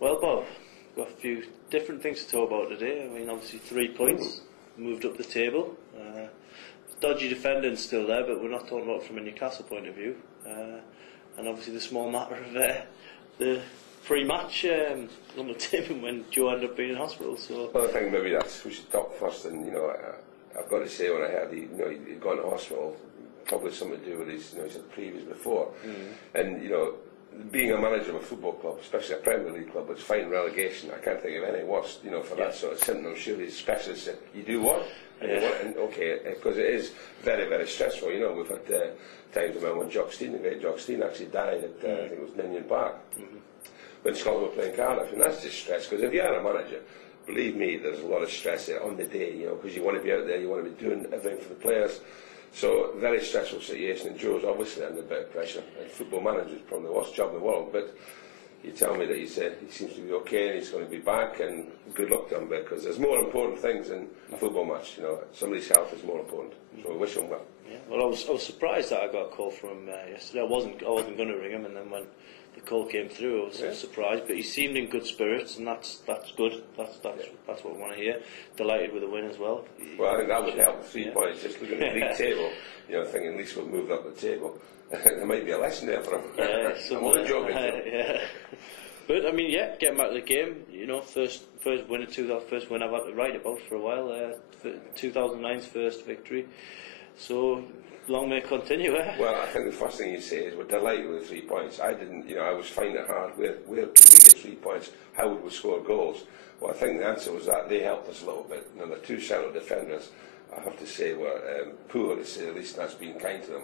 Well, Bob, got a few different things to talk about today. I mean, obviously 3 points, moved up the table. Dodgy defending still there, but we're not talking about it from a Newcastle point of view. And obviously the small matter of the pre-match undertaking when Joe ended up being in hospital. So, well, I think maybe we should talk first. And I've got to say, when I heard he'd gone to hospital, probably something to do with his previous before, and being a manager of a football club, especially a Premier League club, that's fighting relegation, I can't think of any worse, for that sort of symptom. I'm sure his specialist said, you do what? And okay, because it is very, very stressful. We've had times when the great Jock Stein actually died at, I think it was Ninian Park, when Scotland were playing Cardiff, and that's just stress, because if you are a manager, believe me, there's a lot of stress on the day, because you want to be out there, you want to be doing everything for the players. So, very stressful situation, and Joe's obviously under a bit of pressure. And football manager is probably the worst job in the world, but you tell me that he seems to be okay and he's going to be back, and good luck to him, because there's more important things in a football match. Somebody's health is more important. So we wish him well. Yeah. Well, I was surprised that I got a call from him yesterday. I wasn't going to ring him, and then when the call came through, I was surprised. But he seemed in good spirits, and that's good. That's what we want to hear. Delighted with the win as well. Well, I think that would help. 3 points, just looking at the league table, thinking at least we've moved up the table. There might be a lesson there for him. I'm only joking. But I mean, getting back to the game, first win I've had to write about for a while. 2009's first victory. So long may it continue. Well, I think the first thing you say is we're delighted with the 3 points. I didn't, I was finding it hard. Where can we get 3 points? How would we score goals? Well, I think the answer was that they helped us a little bit. The 2 central defenders, I have to say, were poor, to say the least, and that's being kind to them.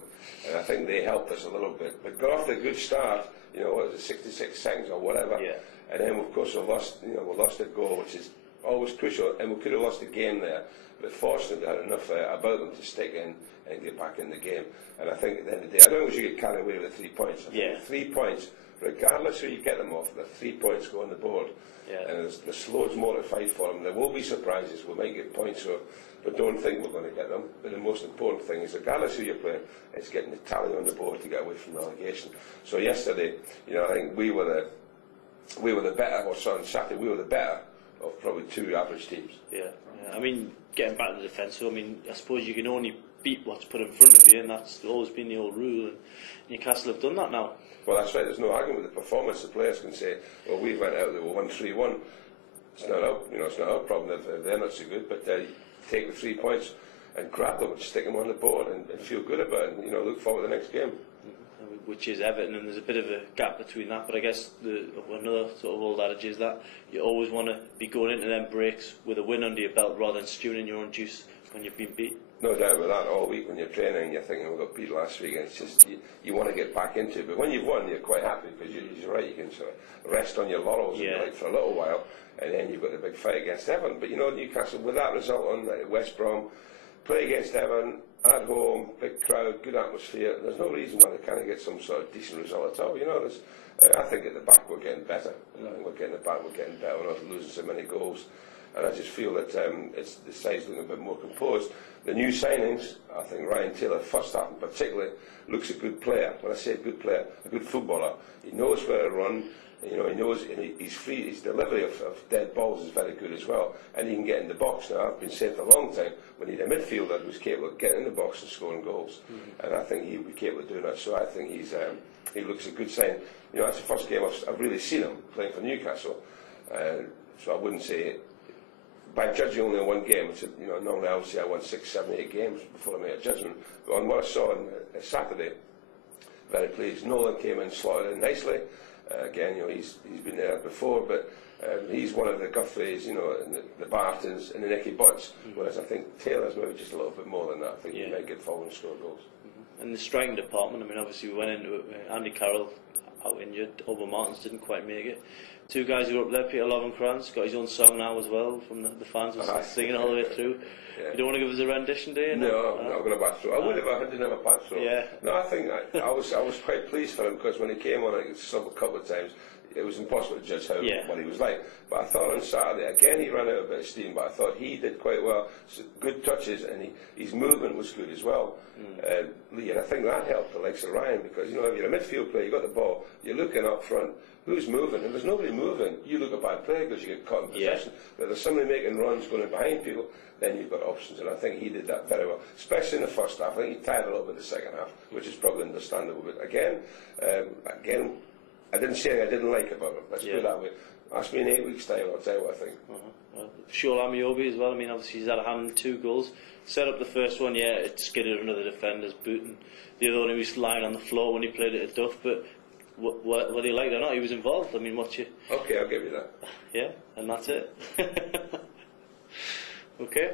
And I think they helped us a little bit. But got off to a good start, what was it, 66 seconds or whatever. Yeah. And then, of course, we lost a goal, which is always crucial. And we could have lost the game there. But fortunately, we had enough about them to stick in and get back in the game. And I think at the end of the day, I don't think we should get carried away with the 3 points. I think 3 points, regardless who you get them off, the 3 points go on the board. Yeah. And there's loads more to fight for them. There will be surprises. We might get points, but don't think we're going to get them. But the most important thing is, regardless who you're playing, it's getting the tally on the board to get away from relegation. So yesterday, I think we were the better, or on Saturday, we were the better of probably 2 average teams. Yeah. I mean, getting back to the defence, so I suppose you can only beat what's put in front of you, and that's always been the old rule. And Newcastle have done that now. Well, that's right. There's no argument with the performance. The players can say, "Well, we went out there, we won 3-1." It's not our problem if they're not so good. But take the 3 points and grab them and stick them on the board and feel good about it. And look forward to the next game. Which is Everton, and there's a bit of a gap between that. But I guess another sort of old adage is that you always want to be going into them breaks with a win under your belt rather than stewing in your own juice when you've been beat. No doubt about that. All week when you're training, you're thinking, we got beat last week, and it's just you want to get back into it. But when you've won, you're quite happy, because you're right, you can sort of rest on your laurels for a little while, and then you've got the big fight against Everton. But Newcastle, with that result on West Brom, play against Everton at home, big crowd, good atmosphere. There's no reason why they can't get some sort of decent result at all. I think at the back we're getting better. I think we're getting better. We're not losing so many goals. And I just feel that the side's looking a bit more composed. The new signings, I think Ryan Taylor, first half in particular, looks a good player. When I say a good player, a good footballer. He knows where to run. He knows, and he's free. His delivery of dead balls is very good as well, and he can get in the box. Now, I've been saying for a long time, we need a midfielder who's capable of getting in the box and scoring goals, and I think he'll be capable of doing that. So I think he looks a good sign. That's the first game I've really seen him playing for Newcastle, so I wouldn't say, by judging only on one game, normally I would say I won 6, 7, 8 games before I made a judgment. But on what I saw on Saturday, very pleased. Nolan came in, slotted in nicely. Again, he's been there before, but he's one of the Guthries, the Bartons and the Nicky Butts. Whereas I think Taylor's maybe just a little bit more than that. I think he might get forward and score goals. And the striking department, I mean, obviously we went into it, Andy Carroll out injured, Ober Martins didn't quite make it. 2 guys who were up there, Peter Lovenkrands, got his own song now as well, from the fans were singing all the way through. Yeah. You don't want to give us a rendition, do you? No, I'm not going to back through. I would if I didn't have a back throw. Yeah. No, I think I was quite pleased for him, because when he came on, I saw a couple of times, it was impossible to judge Yeah. what he was like. But I thought on Saturday, again, he ran out a bit of steam, but I thought he did quite well. Good touches, and his movement was good as well. Lee, and I think that helped the likes of Ryan, because, if you're a midfield player, you got the ball, you're looking up front, who's moving? If there's nobody moving, you look a bad player because you get caught in possession. But if there's somebody making runs, going in behind people, then you've got options, and I think he did that very well, especially in the first half. I think he tired a little bit in the second half, which is probably understandable. But again, I didn't say I didn't like about him. Let's put it that way. Ask me in 8 weeks' time, I'll tell you what I think. Sure, Amiobi as well. I mean, obviously he's had a hand in 2 goals. Set up the first one, it skidded under the defender's boot, and the other one he was lying on the floor when he played it at Duff. But whether you like it or not, he was involved. I mean, Okay, I'll give you that. Yeah, and that's it. Okay.